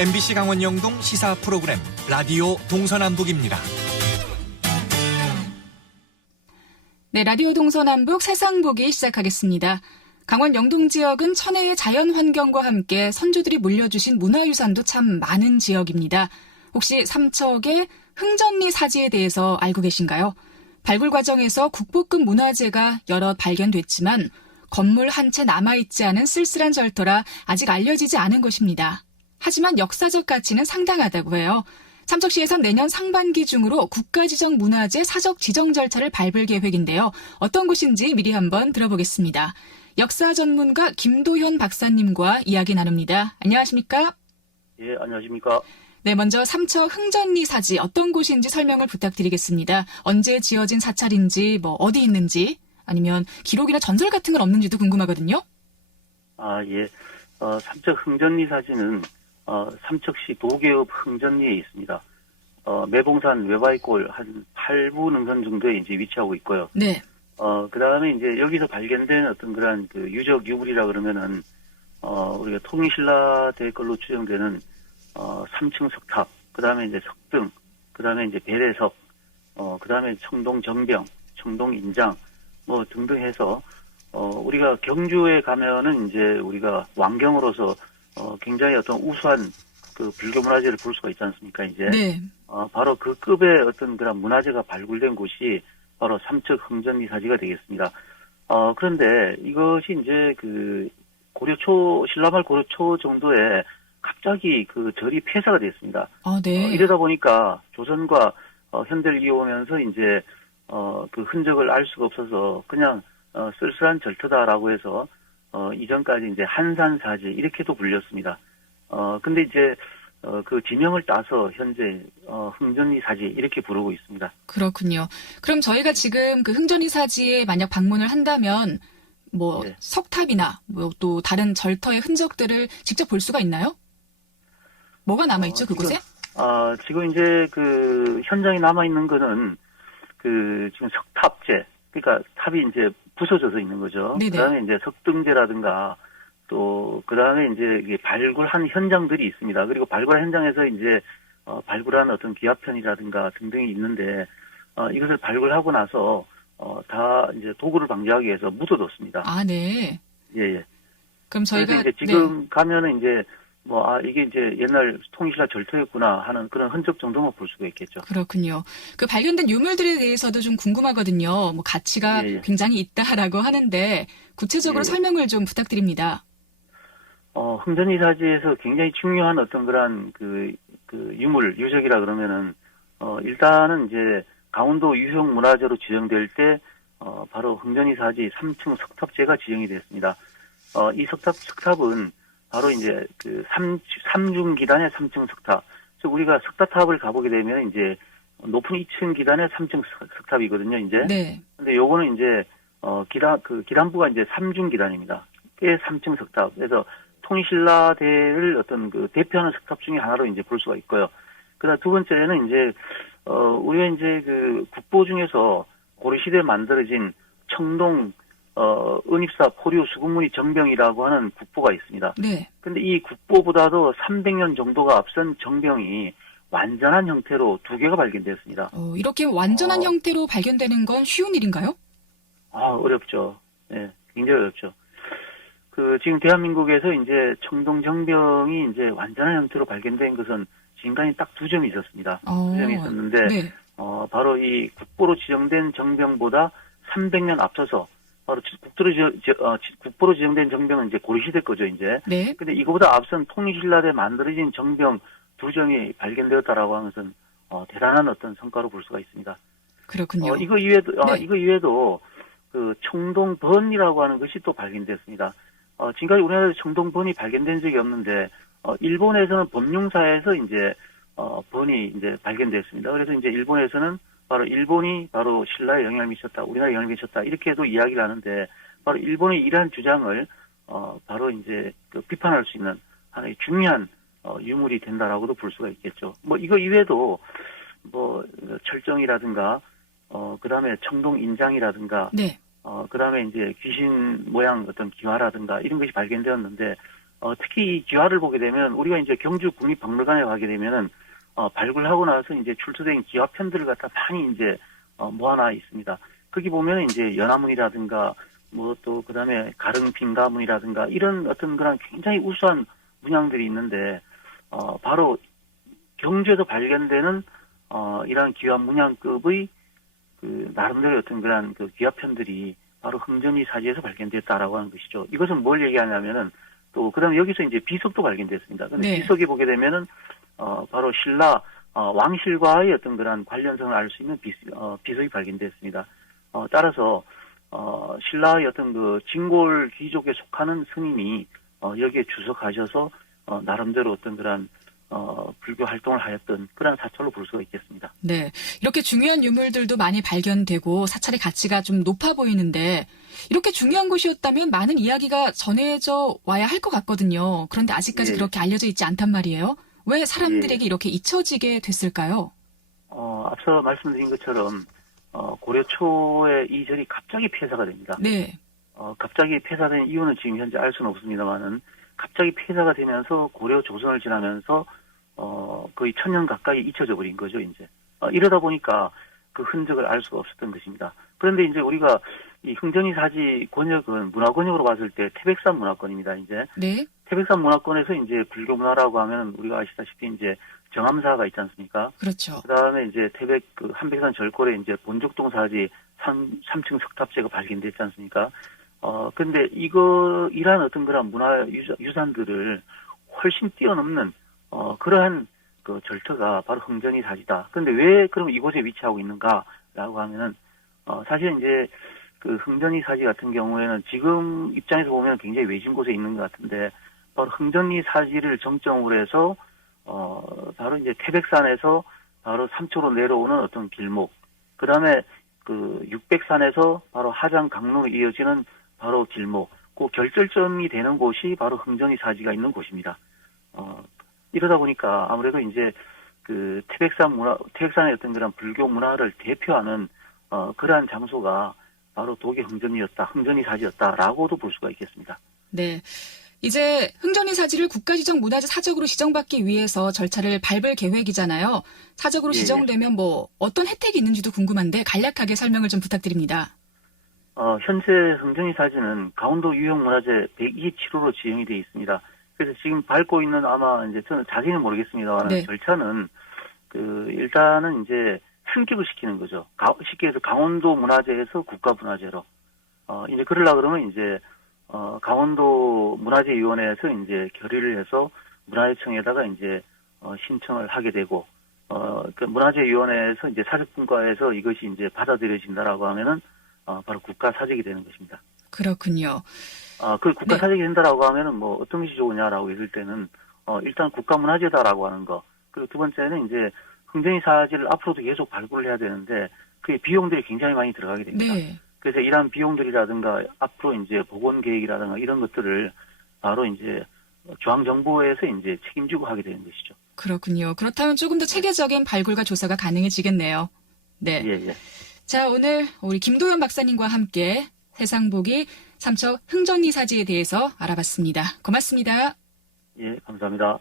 MBC 강원 영동 시사 프로그램 라디오 동서남북입니다. 네, 라디오 동서남북 세상보기 시작하겠습니다. 강원 영동 지역은 천혜의 자연 환경과 함께 선조들이 물려주신 문화유산도 참 많은 지역입니다. 혹시 삼척의 흥전리 사지에 대해서 알고 계신가요? 발굴 과정에서 국보급 문화재가 여러 발견됐지만 건물 한 채 남아있지 않은 쓸쓸한 절터라 아직 알려지지 않은 것입니다. 하지만 역사적 가치는 상당하다고 해요. 삼척시에선 내년 상반기 중으로 국가지정 문화재 사적 지정 절차를 밟을 계획인데요. 어떤 곳인지 미리 한번 들어보겠습니다. 역사 전문가 김도현 박사님과 이야기 나눕니다. 안녕하십니까? 예, 안녕하십니까? 네, 먼저 삼척 흥전리 사지 어떤 곳인지 설명을 부탁드리겠습니다. 언제 지어진 사찰인지, 어디 있는지, 아니면 기록이나 전설 같은 건 없는지도 궁금하거든요. 아, 예. 삼척 흥전리 사지는 삼척시 도계읍 흥전리에 있습니다. 매봉산 외바위골 한 8부 능선 정도에 이제 위치하고 있고요. 네. 그 다음에 이제 여기서 발견된 어떤 그런 그 유적 유물이라 그러면은, 우리가 통일신라대 걸로 추정되는, 3층 석탑, 그 다음에 이제 석등, 그 다음에 이제 배례석, 그 다음에 청동 정병, 청동 인장, 등등 해서, 우리가 경주에 가면은 이제 우리가 왕경으로서 굉장히 어떤 우수한 그 불교 문화재를 볼 수가 있지 않습니까, 이제. 네. 바로 그 급의 어떤 그런 문화재가 발굴된 곳이 바로 삼척 흥전리 사지가 되겠습니다. 그런데 이것이 이제 그 신라말 고려초 정도에 갑자기 그 절이 폐사가 됐습니다. 아, 네. 이러다 보니까 조선과 현대를 이어오면서 이제 그 흔적을 알 수가 없어서 그냥 쓸쓸한 절터다라고 해서 이전까지 이제 한산사지 이렇게도 불렸습니다. 근데 이제 그 지명을 따서 현재 흥전리 사지 이렇게 부르고 있습니다. 그렇군요. 그럼 저희가 지금 그 흥전리 사지에 만약 방문을 한다면 네. 석탑이나 또 다른 절터의 흔적들을 직접 볼 수가 있나요? 뭐가 남아있죠, 그곳에? 지금 이제 그 현장에 남아있는 거는 그 지금 석탑재, 그러니까 탑이 이제 부서져서 있는 거죠. 네네. 그다음에 이제 석등재라든가 또 그다음에 이제 이게 발굴한 현장들이 있습니다. 그리고 발굴한 현장에서 이제 발굴한 어떤 기압편이라든가 등등이 있는데 이것을 발굴하고 나서 다 이제 도구를 방지하기 위해서 묻어뒀습니다. 아, 네. 예. 그럼 저희가 그래서 이제 지금 가면은 이제 이게 이제 옛날 통일신라 절터였구나 하는 그런 흔적 정도만 볼 수가 있겠죠. 그렇군요. 그 발견된 유물들에 대해서도 좀 궁금하거든요. 가치가 예. 굉장히 있다라고 하는데 구체적으로 예. 설명을 좀 부탁드립니다. 흥전리 사지에서 굉장히 중요한 어떤 그런 그 유적이라 그러면은 일단은 이제 강원도 유형 문화재로 지정될 때 바로 흥전리 사지 3층 석탑재가 지정이 됐습니다. 이 석탑은 바로 이제 그 삼중 기단의 3층 석탑. 즉 우리가 석탑탑을 가보게 되면 이제 높은 2층 기단의 3층 석탑이거든요, 이제. 네. 근데 요거는 이제 기단부가 이제 3중 기단입니다. 꽤 3층 석탑. 그래서 통일신라대를 어떤 그 대표하는 석탑 중에 하나로 이제 볼 수가 있고요. 그다음 두 번째는 이제 우리가 이제 그 국보 중에서 고려시대에 만들어진 청동 은입사 포류 수군무늬 정병이라고 하는 국보가 있습니다. 네. 근데 이 국보보다도 300년 정도가 앞선 정병이 완전한 형태로 2개가 발견됐습니다. 이렇게 완전한 형태로 발견되는 건 쉬운 일인가요? 어렵죠. 네, 굉장히 어렵죠. 지금 대한민국에서 이제 청동 정병이 이제 완전한 형태로 발견된 것은 지금까지 딱 2점이 있었습니다. 2점이 있었는데, 네. 바로 이 국보로 지정된 정병보다 300년 앞서서 바로 국보로 지정된 정병은 이제 고려시대 거죠, 이제. 네. 근데 이거보다 앞선 통일신라대 만들어진 정병 2점이 발견되었다라고 하는 것은 대단한 어떤 성과로 볼 수가 있습니다. 그렇군요. 이거 이외에도 네. 그 청동번이라고 하는 것이 또 발견됐습니다. 지금까지 우리나라에서 청동번이 발견된 적이 없는데 일본에서는 법룡사에서 이제 번이 이제 발견됐습니다. 그래서 이제 일본에서는 일본이 바로 신라에 영향을 미쳤다, 우리나라에 영향을 미쳤다 이렇게도 이야기를 하는데 바로 일본의 이러한 주장을 바로 이제 비판할 수 있는 하나의 중요한 유물이 된다라고도 볼 수가 있겠죠. 이거 이외에도 철정이라든가 그다음에 청동 인장이라든가 네. 그다음에 이제 귀신 모양 어떤 기와라든가 이런 것이 발견되었는데 특히 이 기와를 보게 되면 우리가 이제 경주 국립박물관에 가게 되면은 발굴하고 나서 이제 출토된 기와편들을 갖다 많이 이제 모아놔 있습니다. 거기 보면 이제 연화문이라든가 뭐 또 그다음에 가릉빙가문이라든가 이런 어떤 그런 굉장히 우수한 문양들이 있는데 바로 경주에서 발견되는 이러한 기와 문양급의 그 나름대로 어떤 그런 그 기와편들이 바로 흥전이 사지에서 발견됐다라고 하는 것이죠. 이것은 뭘 얘기하냐면은 또 그다음에 여기서 이제 비석도 발견됐습니다. 근데 네. 비석에 보게 되면은 바로 신라 왕실과의 어떤 그런 관련성을 알 수 있는 비석이 발견됐습니다. 따라서 신라의 어떤 그 진골 귀족에 속하는 스님이 여기에 주석하셔서 나름대로 어떤 그런 불교 활동을 하였던 그런 사찰로 볼 수가 있겠습니다. 네. 이렇게 중요한 유물들도 많이 발견되고 사찰의 가치가 좀 높아 보이는데 이렇게 중요한 곳이었다면 많은 이야기가 전해져 와야 할 것 같거든요. 그런데 아직까지 예. 그렇게 알려져 있지 않단 말이에요. 왜 사람들에게 예. 이렇게 잊혀지게 됐을까요? 앞서 말씀드린 것처럼 고려 초에 이 절이 갑자기 폐사가 됩니다. 네. 갑자기 폐사된 이유는 지금 현재 알 수는 없습니다만은 갑자기 폐사가 되면서 고려 조선을 지나면서 거의 1000년 가까이 잊혀져 버린 거죠, 이제. 이러다 보니까 그 흔적을 알 수가 없었던 것입니다. 그런데 이제 우리가 이 흥전이 사지 권역은 문화권역으로 봤을 때 태백산 문화권입니다, 이제. 네. 태백산 문화권에서 이제 불교 문화라고 하면 우리가 아시다시피 이제 정암사가 있지 않습니까? 그렇죠. 그 다음에 이제 태백 그 한백산 절골에 이제 본족동 사지 3층 석탑재가 발견됐지 않습니까? 근데 이러한 어떤 그런 문화 유산들을 훨씬 뛰어넘는, 그러한 그 절터가 바로 흥전이 사지다. 근데 왜 그럼 이곳에 위치하고 있는가라고 하면은, 사실 이제 그 흥전이 사지 같은 경우에는 지금 입장에서 보면 굉장히 외진 곳에 있는 것 같은데, 바로 흥전이 사지를 정점으로 해서, 바로 이제 태백산에서 바로 삼초로 내려오는 어떤 길목, 그 다음에 그 육백산에서 바로 하장 강로로 이어지는 바로 길목, 그 결절점이 되는 곳이 바로 흥전이 사지가 있는 곳입니다. 이러다 보니까 아무래도 이제 그 태백산의 어떤 그런 불교 문화를 대표하는 그러한 장소가 바로 독일 흥전이 사지였다라고도 볼 수가 있겠습니다. 네. 이제 흥전이 사지를 국가지정 문화재 사적으로 지정받기 위해서 절차를 밟을 계획이잖아요. 사적으로 예. 지정되면 뭐 어떤 혜택이 있는지도 궁금한데 간략하게 설명을 좀 부탁드립니다. 현재 흥전이 사지는 강원도 유형문화재 127호로 지정이 되어 있습니다. 그래서 지금 밟고 있는 아마 이제 저는 자세히는 모르겠습니다만 네. 절차는 일단은 이제 승격을 시키는 거죠. 쉽게 해서 강원도 문화재에서 국가문화재로. 이제 그러려고 그러면 이제 강원도 문화재위원회에서 이제 결의를 해서 문화재청에다가 이제 신청을 하게 되고 그 문화재위원회에서 이제 사적분과에서 이것이 이제 받아들여진다라고 하면은 바로 국가사적이 되는 것입니다. 그렇군요. 그 국가사적이 된다라고 하면은 뭐 어떤 것이 좋으냐라고 했을 때는 일단 국가문화재다라고 하는 거. 그리고 두 번째는 이제 흥전이 사지를 앞으로도 계속 발굴을 해야 되는데 그게 비용들이 굉장히 많이 들어가게 됩니다. 네. 그래서 이러한 비용들이라든가 앞으로 이제 복원 계획이라든가 이런 것들을 바로 이제 중앙정부에서 이제 책임지고 하게 되는 것이죠. 그렇군요. 그렇다면 조금 더 체계적인 발굴과 조사가 가능해지겠네요. 네. 예. 자, 오늘 우리 김도현 박사님과 함께 세상보기 삼척 흥전이 사지에 대해서 알아봤습니다. 고맙습니다. 예, 감사합니다.